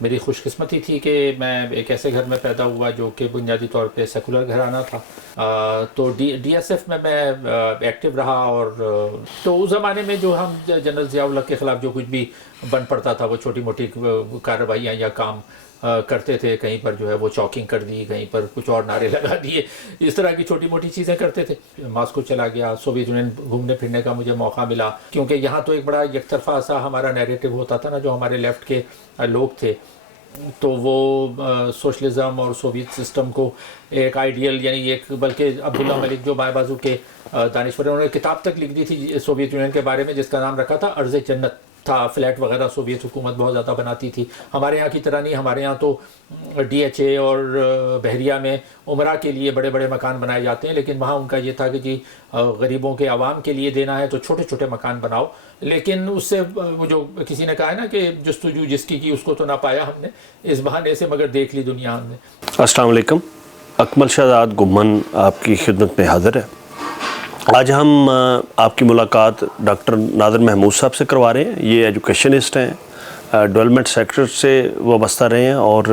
میری خوش قسمتی تھی کہ میں ایک ایسے گھر میں پیدا ہوا جو کہ بنیادی طور پہ سیکولر گھرانہ تھا. تو ڈی ایس ایف میں ایکٹیو رہا. اور تو اس زمانے میں جو ہم جنرل ضیاء الحق کے خلاف جو کچھ بھی بن پڑتا تھا وہ چھوٹی موٹی کارروائیاں یا کام کرتے تھے. کہیں پر جو ہے وہ چاکنگ کر دی, کہیں پر کچھ اور نعرے لگا دیے, اس طرح کی چھوٹی موٹی چیزیں کرتے تھے. ماسکو چلا گیا, سوویت یونین گھومنے پھرنے کا مجھے موقع ملا, کیونکہ یہاں تو ایک بڑا یک طرفہ سا ہمارا نیریٹو ہوتا تھا نا, جو ہمارے لیفٹ کے لوگ تھے تو وہ سوشلزم اور سوویت سسٹم کو ایک آئیڈیل, یعنی ایک, بلکہ عبداللہ ملک جو بائیں بازو کے دانشور ہیں, انہوں نے کتاب تک لکھ دی تھی سوویت یونین کے بارے میں جس کا نام رکھا تھا ارض جنت تھا. فلیٹ وغیرہ سوویت حکومت بہت زیادہ بناتی تھی, ہمارے یہاں کی طرح نہیں. ہمارے یہاں تو ڈی ایچ اے اور بحریہ میں عمرہ کے لیے بڑے بڑے مکان بنائے جاتے ہیں, لیکن وہاں ان کا یہ تھا کہ جی غریبوں کے عوام کے لیے دینا ہے تو چھوٹے چھوٹے مکان بناؤ. لیکن اس سے وہ جو کسی نے کہا ہے نا کہ جستجو جس کی اس کو تو نہ پایا ہم نے, اس بہانے سے مگر دیکھ لی دنیا ہم نے. السلام علیکم. اکمل شہزاد گمن آپ کی خدمت میں حاضر ہے. آج ہم آپ کی ملاقات ڈاکٹر نادر محمود صاحب سے کروا رہے ہیں. یہ ایجوکیشنسٹ ہیں, ڈیولپمنٹ سیکٹر سے وابستہ رہے ہیں اور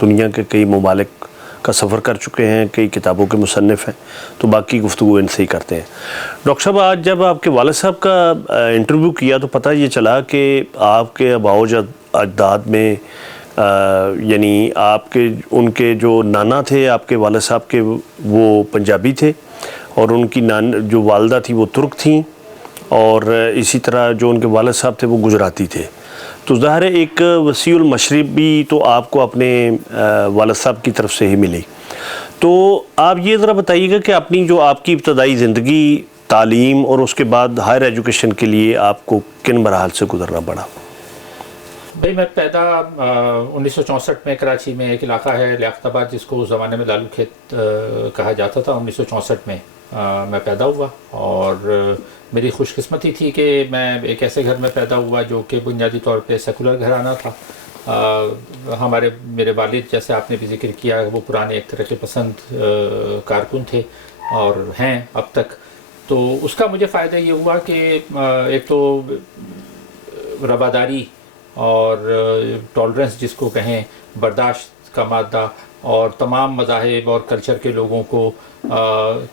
دنیا کے کئی ممالک کا سفر کر چکے ہیں, کئی کتابوں کے مصنف ہیں, تو باقی گفتگو ان سے ہی کرتے ہیں. ڈاکٹر صاحب, آج جب آپ کے والد صاحب کا انٹرویو کیا تو پتہ یہ چلا کہ آپ کے آباء و اجداد میں یعنی آپ کے ان کے جو نانا تھے آپ کے والد صاحب کے, وہ پنجابی تھے, اور ان کی جو والدہ تھی وہ ترک تھیں, اور اسی طرح جو ان کے والد صاحب تھے وہ گجراتی تھے. تو ظاہر ہے ایک وسیع المشرب بھی تو آپ کو اپنے والد صاحب کی طرف سے ہی ملی. تو آپ یہ ذرا بتائیے گا کہ اپنی جو آپ کی ابتدائی زندگی, تعلیم اور اس کے بعد ہائر ایجوکیشن کے لیے آپ کو کن مراحل سے گزرنا پڑا؟ بھائی میں پیدا 1964 میں کراچی میں ایک علاقہ ہے لیاقت آباد جس کو اس زمانے میں لالو کھیت کہا جاتا تھا. 1964 میں میں پیدا ہوا, اور میری خوش قسمتی تھی کہ میں ایک ایسے گھر میں پیدا ہوا جو کہ بنیادی طور پہ سیکولر گھرانہ تھا. میرے والد, جیسے آپ نے بھی ذکر کیا, وہ پرانے ایک ترقی پسند کارکن تھے اور ہیں اب تک. تو اس کا مجھے فائدہ یہ ہوا کہ ایک تو رواداری اور ٹالرنس جس کو کہیں, برداشت کا مادہ, اور تمام مذاہب اور کلچر کے لوگوں کو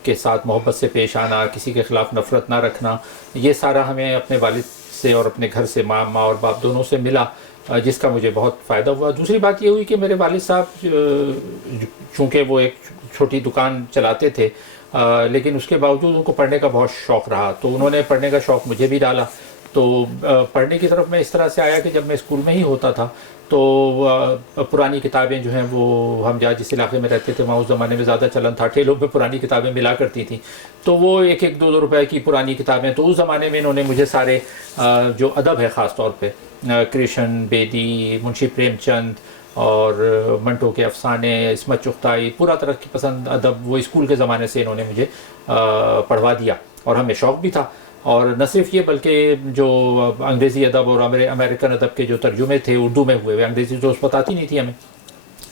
کے ساتھ محبت سے پیش آنا, کسی کے خلاف نفرت نہ رکھنا, یہ سارا ہمیں اپنے والد سے اور اپنے گھر سے, ماں اور باپ دونوں سے ملا, جس کا مجھے بہت فائدہ ہوا. دوسری بات یہ ہوئی کہ میرے والد صاحب چونکہ وہ ایک چھوٹی دکان چلاتے تھے, لیکن اس کے باوجود ان کو پڑھنے کا بہت شوق رہا, تو انہوں نے پڑھنے کا شوق مجھے بھی ڈالا. تو پڑھنے کی طرف میں اس طرح سے آیا کہ جب میں اسکول میں ہی ہوتا تھا تو پرانی کتابیں جو ہیں وہ, ہم جس علاقے میں رہتے تھے وہاں اس زمانے میں زیادہ چلن تھا, ٹھیلوں میں پرانی کتابیں ملا کرتی تھیں, تو وہ 1-2 روپے کی پرانی کتابیں. تو اس زمانے میں انہوں نے مجھے سارے جو ادب ہے خاص طور پہ کرشن بیدی, منشی پریم چند اور منٹو کے افسانے, عصمت چغتائی, پورا ترقی پسند ادب وہ اسکول کے زمانے سے انہوں نے مجھے پڑھوا دیا, اور ہمیں شوق بھی تھا. اور نہ صرف یہ بلکہ جو انگریزی ادب اور امریکن ادب کے جو ترجمے تھے اردو میں ہوئے, انگریزی تو پتہ ہی نہیں تھی ہمیں.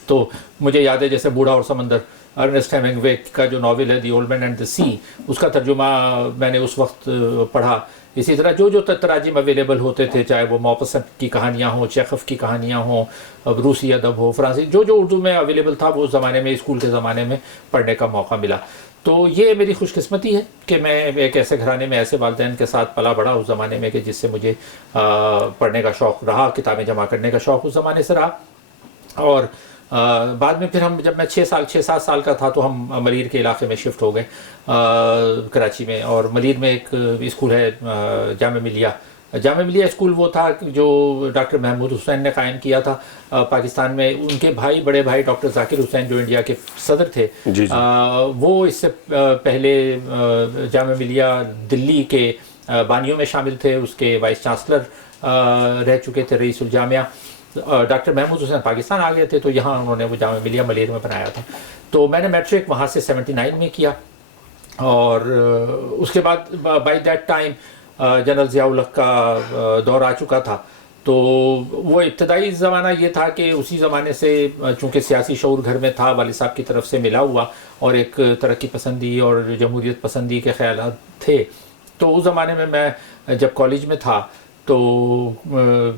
تو مجھے یاد ہے جیسے بوڑھا اور سمندر, ارنسٹ ہیمنگوے کا جو ناول ہے the old man and the سی, اس کا ترجمہ میں نے اس وقت پڑھا. اسی طرح جو تراجم اویلیبل ہوتے تھے, چاہے وہ موپسنٹ کی کہانیاں ہوں, چیخف کی کہانیاں ہوں, روسی ادب ہو, فرانسی, جو اردو میں اویلیبل تھا وہ اس زمانے میں, اسکول کے زمانے میں پڑھنے کا موقع ملا. تو یہ میری خوش قسمتی ہے کہ میں ایک ایسے گھرانے میں, ایسے والدین کے ساتھ پلا بڑھا اس زمانے میں کہ جس سے مجھے پڑھنے کا شوق رہا, کتابیں جمع کرنے کا شوق اس زمانے سے رہا. اور بعد میں پھر جب میں 6-7 سال کا تھا تو ہم ملیر کے علاقے میں شفٹ ہو گئے کراچی میں. اور ملیر میں ایک اسکول ہے جامعہ ملیہ اسکول, وہ تھا جو ڈاکٹر محمود حسین نے قائم کیا تھا پاکستان میں. ان کے بڑے بھائی ڈاکٹر ذاکر حسین جو انڈیا کے صدر تھے, وہ اس سے پہلے جامعہ ملیہ دلی کے بانیوں میں شامل تھے, اس کے وائس چانسلر رہ چکے تھے, رئیس الجامعہ. ڈاکٹر محمود حسین پاکستان آ گئے تھے تو یہاں انہوں نے وہ جامعہ ملیہ ملیر میں بنایا تھا. تو میں نے میٹرک وہاں سے 79 میں کیا, اور اس کے بعد by that time general Zia الحق کا دور آ چکا تھا. تو وہ ابتدائی زمانہ یہ تھا کہ اسی زمانے سے چونکہ سیاسی شعور گھر میں تھا, والد صاحب کی طرف سے ملا ہوا, اور ایک ترقی پسندی اور جمہوریت پسندی کے خیالات تھے. تو اس زمانے میں جب کالج میں تھا تو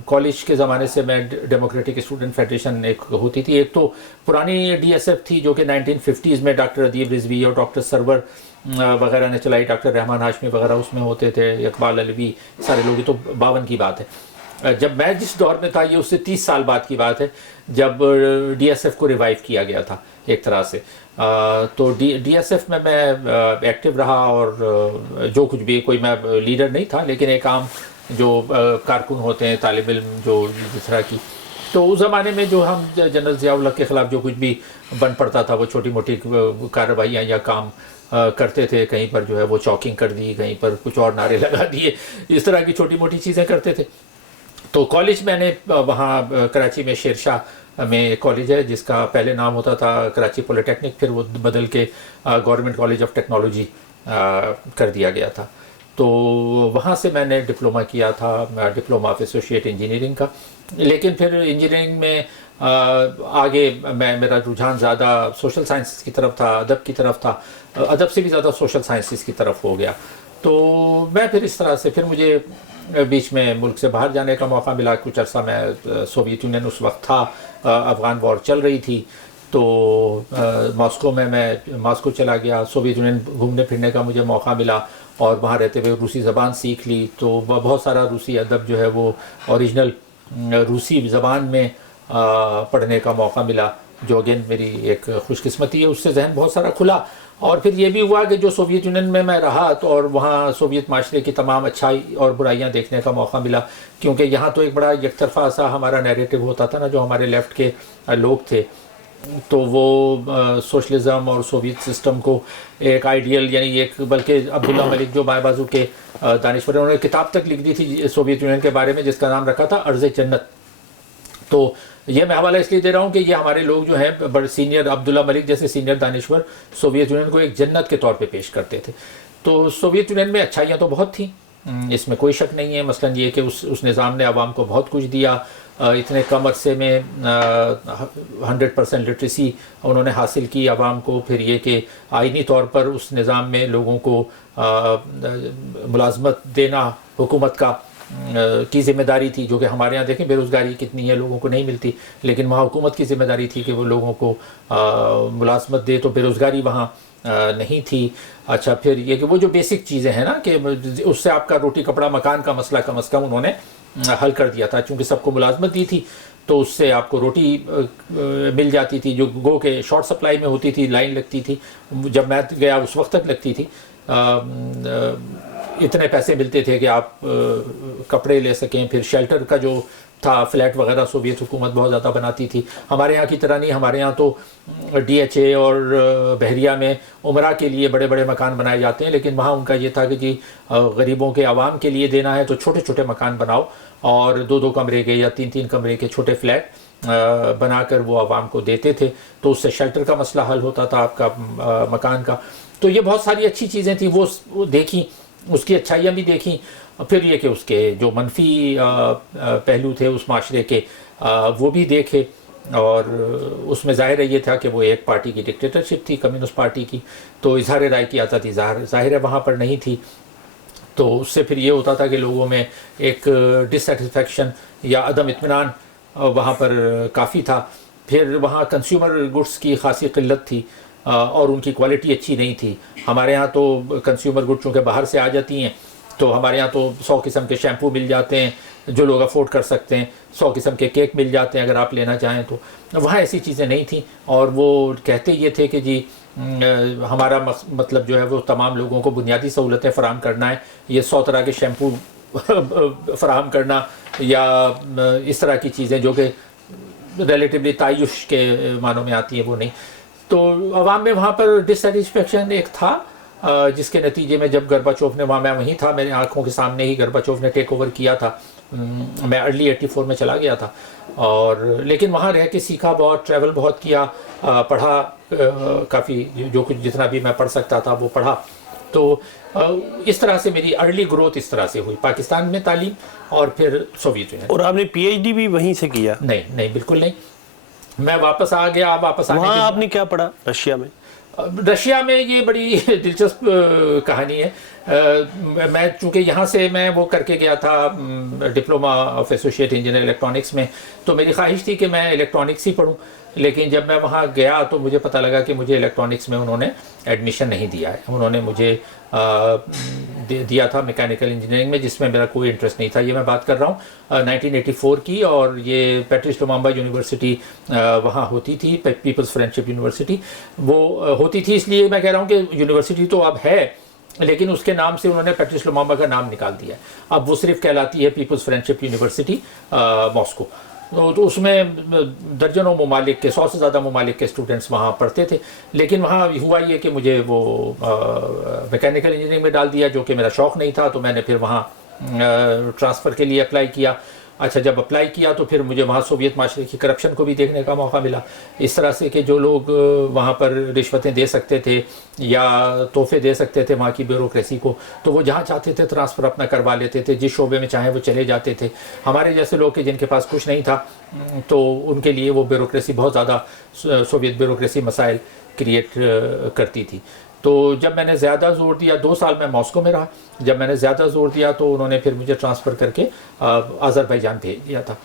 کالج کے زمانے سے میں ڈیموکریٹک اسٹوڈنٹ فیڈریشن ایک ہوتی تھی، ایک تو پرانی ڈی ایس ایف تھی جو کہ 1950s میں ڈاکٹر ادیب رضوی اور ڈاکٹر سرور وغیرہ نے چلائی، ڈاکٹر رحمان ہاشمی وغیرہ اس میں ہوتے تھے، اقبال علوی، سارے لوگ، تو 52 کی بات ہے. جب میں جس دور میں تھا، یہ اس سے 30 سال بعد کی بات ہے، جب ڈی ایس ایف کو ریوائیو کیا گیا تھا ایک طرح سے. تو ڈی ایس ایف میں ایکٹیو رہا، اور جو کچھ بھی، کوئی میں لیڈر نہیں تھا لیکن ایک عام جو کارکن ہوتے ہیں، طالب علم جو جس طرح کی. تو اس زمانے میں جو ہم جنرل ضیاء الحق کے خلاف جو کچھ بھی بن پڑتا تھا، وہ چھوٹی موٹی کارروائیاں یا کام کرتے تھے، کہیں پر جو ہے وہ چاکنگ کر دی، کہیں پر کچھ اور نعرے لگا دیے، اس طرح کی چھوٹی موٹی چیزیں کرتے تھے. تو کالج میں نے وہاں کراچی میں شیر شاہ میں کالج ہے جس کا پہلے نام ہوتا تھا کراچی پولی ٹیکنک، پھر وہ بدل کے گورنمنٹ کالج آف ٹیکنالوجی کر دیا گیا تھا. تو وہاں سے میں نے ڈپلومہ کیا تھا، ڈپلومہ آف ایسوسیٹ انجینئرنگ کا. لیکن پھر انجینئرنگ میں آگے میرا رجحان زیادہ سوشل سائنسز کی طرف تھا، ادب کی طرف تھا، ادب سے بھی زیادہ سوشل سائنسز کی طرف ہو گیا. تو میں پھر اس طرح سے پھر مجھے بیچ میں ملک سے باہر جانے کا موقع ملا. کچھ عرصہ میں سوویت یونین اس وقت تھا، افغان وار چل رہی تھی، تو ماسکو میں ماسکو چلا گیا. سوویت یونین گھومنے پھرنے کا مجھے موقع ملا، اور وہاں رہتے ہوئے روسی زبان سیکھ لی. تو بہت سارا روسی ادب جو ہے وہ اوریجنل روسی زبان میں پڑھنے کا موقع ملا، جو اگین میری ایک خوش قسمتی ہے. اس سے ذہن بہت سارا کھلا. اور پھر یہ بھی ہوا کہ جو سوویت یونین میں رہا تو، اور وہاں سوویت معاشرے کی تمام اچھائی اور برائیاں دیکھنے کا موقع ملا، کیونکہ یہاں تو ایک بڑا یک طرفہ سا ہمارا نیریٹو ہوتا تھا نا، جو ہمارے لیفٹ کے لوگ تھے. تو وہ سوشلزم اور سوویت سسٹم کو ایک آئیڈیل، یعنی ایک، بلکہ عبداللہ ملک جو بائیں بازو کے دانشور، انہوں نے کتاب تک لکھ دی تھی سوویت یونین کے بارے میں جس کا نام رکھا تھا ارض جنت. تو یہ میں حوالہ اس لیے دے رہا ہوں کہ یہ ہمارے لوگ جو ہیں بڑے سینئر، عبداللہ ملک جیسے سینئر دانشور سوویت یونین کو ایک جنت کے طور پہ پیش کرتے تھے. تو سوویت یونین میں اچھائیاں تو بہت تھیں، اس میں کوئی شک نہیں ہے. مثلا یہ کہ اس نظام نے عوام کو بہت کچھ دیا، اتنے کم عرصے میں 100% لٹریسی انہوں نے حاصل کی عوام کو. پھر یہ کہ آئینی طور پر اس نظام میں لوگوں کو ملازمت دینا حکومت کی ذمہ داری تھی، جو کہ ہمارے ہاں دیکھیں بے روزگاری کتنی ہے، لوگوں کو نہیں ملتی، لیکن وہاں حکومت کی ذمہ داری تھی کہ وہ لوگوں کو ملازمت دے، تو بے روزگاری وہاں نہیں تھی. اچھا، پھر یہ کہ وہ جو بیسک چیزیں ہیں نا، کہ اس سے آپ کا روٹی کپڑا مکان کا مسئلہ کم از کم انہوں نے حل کر دیا تھا، چونکہ سب کو ملازمت دی تھی تو اس سے آپ کو روٹی مل جاتی تھی، جو گو کہ شارٹ سپلائی میں ہوتی تھی، لائن لگتی تھی. جب میں گیا اس وقت تک لگتی تھی، اتنے پیسے ملتے تھے کہ آپ کپڑے لے سکیں. پھر شیلٹر کا جو تھا، فلیٹ وغیرہ سوویت حکومت بہت زیادہ بناتی تھی، ہمارے یہاں کی طرح نہیں. ہمارے یہاں تو ڈی ایچ اے اور بحریہ میں عمرہ کے لیے بڑے بڑے مکان بنائے جاتے ہیں، لیکن وہاں ان کا یہ تھا کہ جی غریبوں کے عوام کے لیے دینا ہے تو چھوٹے چھوٹے مکان بناؤ، اور 2 کمرے کے یا 3 کمرے کے چھوٹے فلیٹ بنا کر وہ عوام کو دیتے تھے. تو اس سے شیلٹر کا مسئلہ حل ہوتا تھا آپ کا مکان کا. تو یہ بہت ساری اچھی چیزیں تھیں، وہ دیکھیں، اس کی اچھائیاں بھی دیکھیں. پھر یہ کہ اس کے جو منفی پہلو تھے اس معاشرے کے وہ بھی دیکھے. اور اس میں ظاہر ہے یہ تھا کہ وہ ایک پارٹی کی ڈکٹیٹرشپ تھی، کمیونسٹ پارٹی کی، تو اظہار رائے کی آزادی ظاہر ہے وہاں پر نہیں تھی. تو اس سے پھر یہ ہوتا تھا کہ لوگوں میں ایک ڈسسیٹسفیکشن یا عدم اطمینان وہاں پر کافی تھا. پھر وہاں کنزیومر گڈس کی خاصی قلت تھی، اور ان کی کوالٹی اچھی نہیں تھی. ہمارے ہاں تو کنزیومر گڈ چونکہ باہر سے آ جاتی ہیں، تو ہمارے ہاں تو 100 قسم کے شیمپو مل جاتے ہیں جو لوگ افورڈ کر سکتے ہیں، 100 قسم کے کیک مل جاتے ہیں اگر آپ لینا چاہیں تو. وہاں ایسی چیزیں نہیں تھیں، اور وہ کہتے یہ تھے کہ جی ہمارا مطلب جو ہے وہ تمام لوگوں کو بنیادی سہولتیں فراہم کرنا ہے. یہ 100 طرح کے شیمپو فراہم کرنا یا اس طرح کی چیزیں جو کہ ریلیٹیولی تعیش کے معنوں میں آتی ہیں وہ نہیں. تو عوام میں وہاں پر ڈسسیٹسفیکشن ایک تھا، جس کے نتیجے میں جب گرباچوف نے، وہاں میں وہیں تھا، میری آنکھوں کے سامنے ہی گرباچوف نے ٹیک اوور کیا تھا. میں ارلی 84 میں چلا گیا تھا، اور لیکن وہاں رہ کے سیکھا بہت، ٹریول بہت کیا، پڑھا کافی، جو کچھ جتنا بھی میں پڑھ سکتا تھا وہ پڑھا. تو اس طرح سے میری ارلی گروتھ اس طرح سے ہوئی پاکستان میں تعلیم، اور پھر سوویت یونین. اور آپ نے پی ایچ ڈی بھی وہیں سے کیا؟ نہیں بالکل نہیں. میں واپس آ گیا. وہاں آپ نے کیا پڑھا رشیا میں؟ رشیا میں یہ بڑی دلچسپ کہانی ہے. میں چونکہ یہاں سے میں وہ کر کے گیا تھا diploma of associate engineer electronics میں, تو میری خواہش تھی کہ میں الیکٹرانکس ہی پڑھوں, لیکن جب میں وہاں گیا تو مجھے پتہ لگا کہ مجھے الیکٹرانکس میں انہوں نے ایڈمیشن نہیں دیا ہے. انہوں نے مجھے دیا تھا میکینیکل انجینئرنگ میں, جس میں میرا کوئی انٹرسٹ نہیں تھا. یہ میں بات کر رہا ہوں 1984 کی, اور یہ پیٹرس لومامبا یونیورسٹی وہاں ہوتی تھی, پیپلز فرینڈشپ یونیورسٹی. وہ ہوتی تھی اس لیے میں کہہ رہا ہوں کہ یونیورسٹی تو اب ہے, لیکن اس کے نام سے انہوں نے پیٹرس لومامبا کا نام نکال دیا ہے. اب وہ صرف کہلاتی ہے پیپلز فرینڈشپ یونیورسٹی ماسکو. تو اس میں درجنوں ممالک کے, 100 سے زیادہ ممالک کے اسٹوڈنٹس وہاں پڑھتے تھے. لیکن وہاں ہوا یہ کہ مجھے وہ میکینیکل انجینئرنگ میں ڈال دیا, جو کہ میرا شوق نہیں تھا. تو میں نے پھر وہاں ٹرانسفر کے لیے اپلائی کیا. اچھا, جب اپلائی کیا تو پھر مجھے وہاں سوویت معاشرے کی کرپشن کو بھی دیکھنے کا موقع ملا. اس طرح سے کہ جو لوگ وہاں پر رشوتیں دے سکتے تھے یا تحفے دے سکتے تھے وہاں کی بیوروکریسی کو, تو وہ جہاں چاہتے تھے ٹرانسفر اپنا کروا لیتے تھے, جس شعبے میں چاہیں وہ چلے جاتے تھے. ہمارے جیسے لوگ کہ جن کے پاس کچھ نہیں تھا, تو ان کے لیے وہ بیوروکریسی بہت زیادہ, سوویت بیوروکریسی مسائل کریٹ کرتی تھی. تو جب میں نے زیادہ زور دیا, 2 سال میں ماسکو میں رہا, جب میں نے زیادہ زور دیا تو انہوں نے پھر مجھے ٹرانسفر کر کے آذربائیجان بھیج دیا تھا.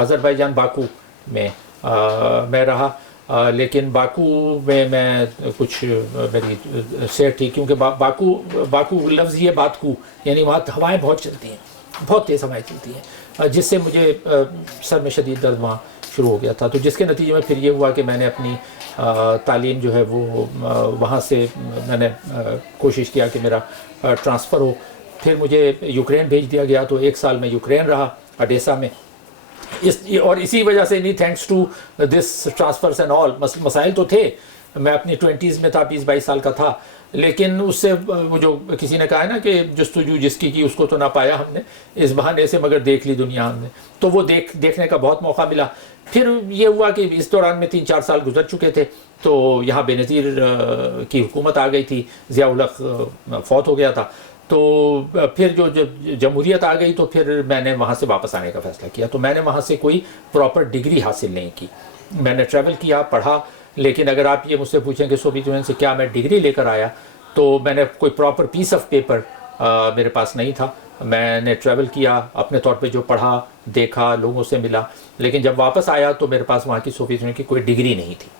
آذربائیجان باکو میں میں رہا, لیکن باکو میں کچھ میری صحت تھی, کیونکہ باکو لفظ یہ بات کو, یعنی وہاں ہوائیں بہت چلتی ہیں, بہت تیز ہوائیں چلتی ہیں, جس سے مجھے سر میں شدید درد وہاں شروع ہو گیا تھا. تو جس کے نتیجے میں پھر یہ ہوا کہ میں نے اپنی تعلیم جو ہے وہ وہاں سے میں نے کوشش کیا کہ میرا ٹرانسفر ہو. پھر مجھے یوکرین بھیج دیا گیا, تو 1 سال میں یوکرین رہا, اڈیسا میں. اور اسی وجہ سے نہیں, thanks to this transfers and all, مسائل تو تھے. میں اپنی 20s میں تھا, 20-22 سال کا تھا, لیکن اس سے وہ جو کسی نے کہا ہے نا کہ جستجو جس کی اس کو تو نہ پایا ہم نے اس بہانے سے, مگر دیکھ لی دنیا ہم نے. تو وہ دیکھنے کا بہت موقع ملا. پھر یہ ہوا کہ اس دوران میں 3-4 سال گزر چکے تھے, تو یہاں بے نظیر کی حکومت آ گئی تھی, ضیاء الحق فوت ہو گیا تھا. تو پھر جو جمہوریت آ گئی, تو پھر میں نے وہاں سے واپس آنے کا فیصلہ کیا. تو میں نے وہاں سے کوئی پراپر ڈگری حاصل نہیں کی. میں نے ٹریول کیا, پڑھا, لیکن اگر آپ یہ مجھ سے پوچھیں کہ سوویت یونین سے کیا میں ڈگری لے کر آیا, تو میں نے کوئی پراپر پیس آف پیپر میرے پاس نہیں تھا. میں نے ٹریول کیا, اپنے طور پہ جو پڑھا, دیکھا, لوگوں سے ملا, لیکن جب واپس آیا تو میرے پاس وہاں کی سوویت یونین کی کوئی ڈگری نہیں تھی.